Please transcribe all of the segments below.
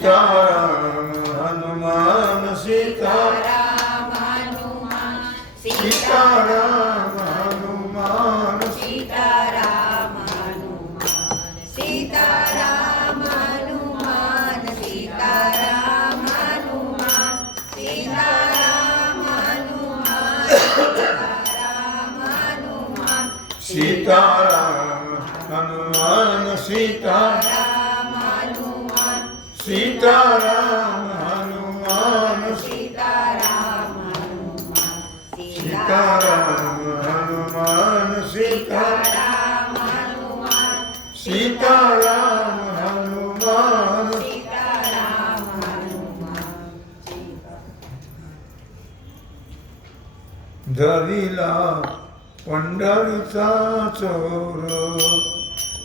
સીતા હનુમાન સીતા સીતારામ હનુમાન સીતારામ હનુમાન સીતારામ હનુમાન સીતારામ હનુમાન સીતારામ હનુમાન સીતારામ હનુમાન સીતારામ सीताराम हनुमान। सीताराम हनुमान सीताराम हनुमान। सीताराम हनुमान। सीताराम हनुमान। सीताराम हनुमान धरिला पंढरीचा चोर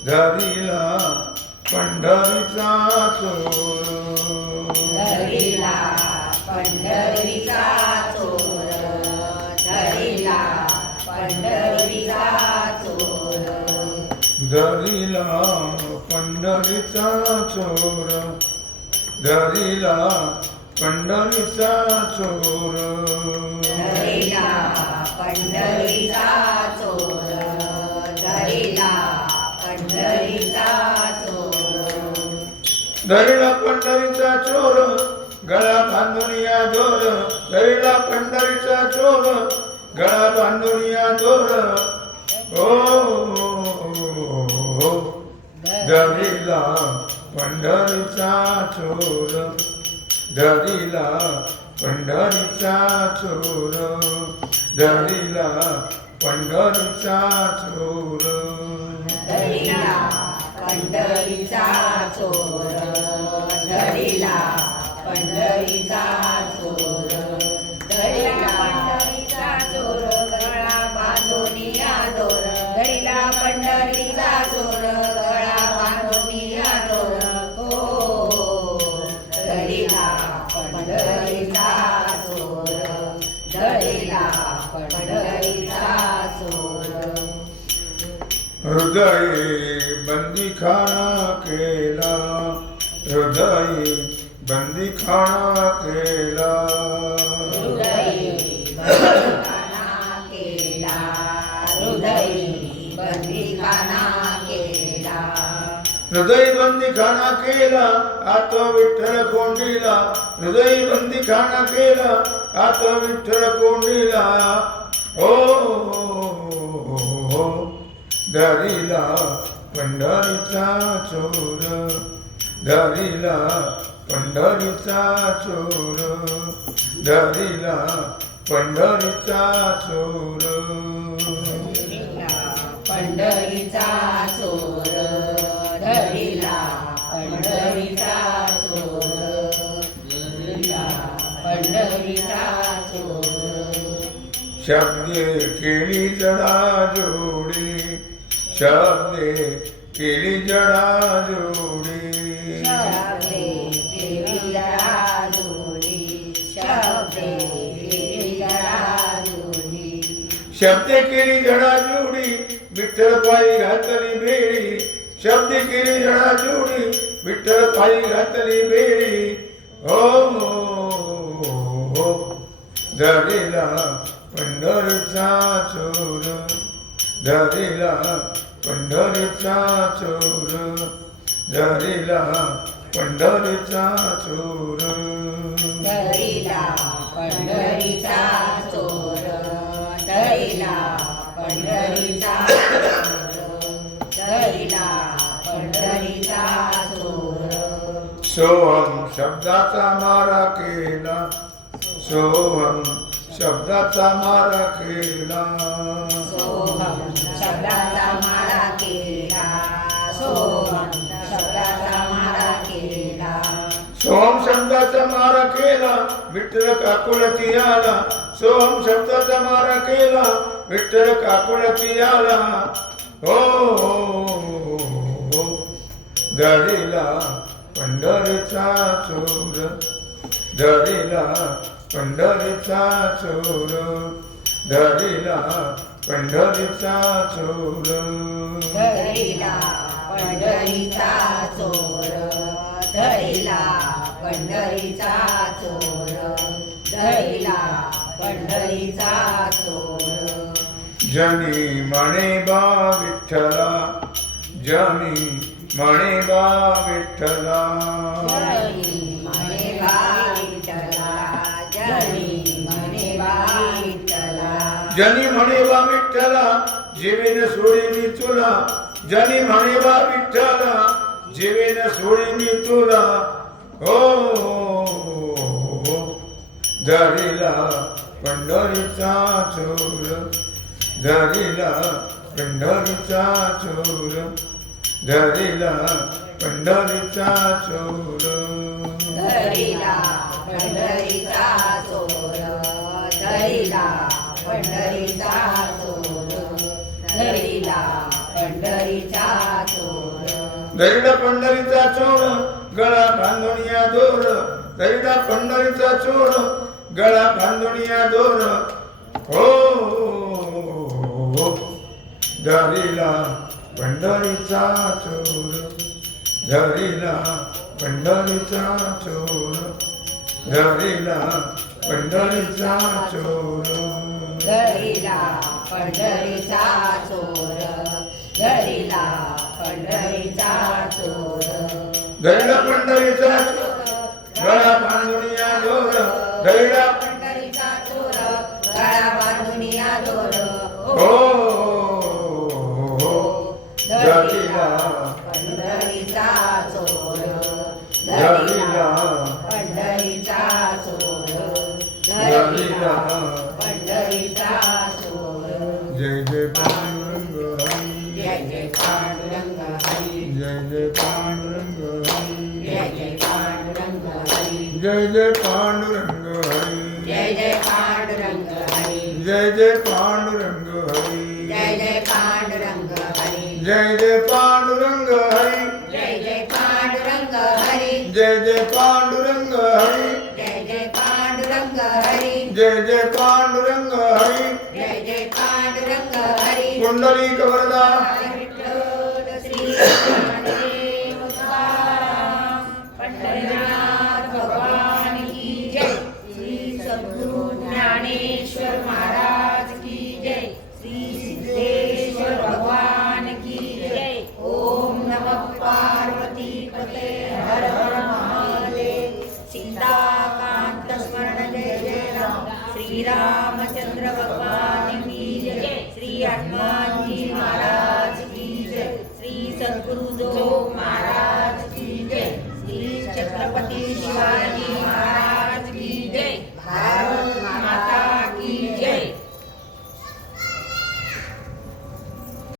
धरिला पंढरीचा चोर. धरिला पंढरीचा चोर. धरिला पंढरीचा चोर. धरिला पंढरीचा चोर. धरिला पंढरीचा चोर. धरिला पंढरीचा चोर. धरिला पंढरीचा चोर गळा बांधून या दोर धरिला पंढरीचा चोर गळा बांधून या दोर ओ धरिला पंढरीचा चोर धरिला पंढरीचा चोर धरिला पंढरीचा चोर. धरिला पंढरीचा चोर. हृदय बंदी खाना केला. हृदय बंदी खाना केला. हृदय बंदी खाना केला आता विठ्ठल कोंडीला. हृदय बंदी खाना केला आता विठ्ठल कोंडीला. ओ, ओ, ओ, ओ, ओ, ओ धरिला पंढरीचा चोर. धरिला पंढरीचा चोर. धरिला पंढरीचा चोर. पंढरीचा चोर. धरिला पंढरीचा चोर. धरिला पंढरीचा चोर. शब्दे केली जडा जोडी. शब्दे केली जडा जोडी. शब्दे केविला जोडी शब्दे केविला जोडी शब्दे केली जडा जोडी विठ्ठल पायी घातली बेडी. शब्दे केली जडा जोडी विठ्ठल पायी घातली बेडी. हो हो. धरिला पंढरीचा चोर धरिला पंढरीचा चोर धरिला पंढरीचा चोर. धरिला पंढरीचा चोर धरिला पंढरीचा चोर धरिला पंढरीचा चोर. सोहम शब्दाचा मारा केला सोहम शब्दाचा मारा केला. सोहम शब्दाचा मारा सोहम शब्दाचा मारा केला विठ्ठल काकुळती आला. सोहम शब्दाचा मारा केला विठ्ठल काकुळती आला. हो हो, हो धरिला पंढरीचा चोर धरिला पंढरीचा चोर धरिला पंढरीचा चोर. धरिला पंढरीचा चोर धरिला पंढरीचा चोर धरिला पंढरीचा चोर. जनी म्हणे बा विठ्ठला जनी म्हणे बा विठ्ठला. जनी म्हणे बा विठ्ठला जनी म्हणे बा विठ्ठला. जनी म्हणे बा विठ्ठला जीवेन सोडी मी तुला जनी म्हणे बा विठ्ठला जीवेन सोडी मी तुला. हो, हो, हो, हो धरिला पंढरीचा चोर धरिला पंढरीचा चोर धरिला पंढरीचा चोर. धरिला पंढरीचा चोर धरिला पंढरीचा चोर धरिला पंढरीचा चोर. दैडा पंढरीचा चोर गळा बांधुनिया दोर. दैडा पंढरीचा चोर गळा बांधुनिया दोर. हो धरिला पंढरीचा चोर धरिला पंढरीचा चोर धरिला पंढरीचा चोर. धरिला पंढरीचा चोर. दैडा पंढरीचा गळा बांधुनिया दोर दैडा पंढरीचा चोर गळा बांधून या हो. पंढरीचा चोर धरिला पंढरीचा चोर धरिला पंढरीचा चोर जय जय पांडुरंग जय जय पांडुरंग हरी जय जय पांडुरंग हरी जय जय पांडुरंग हरी जय जय पांडुरंग हरी जय जय पांडुरंग हरी जय जय पांडुरंग हरी जय जय पांडुरंग हरी जय जय पांडुरंग हरी जय जय पांडुरंग हरी जय जय पांडुरंग हरी पुंडलिक वरदा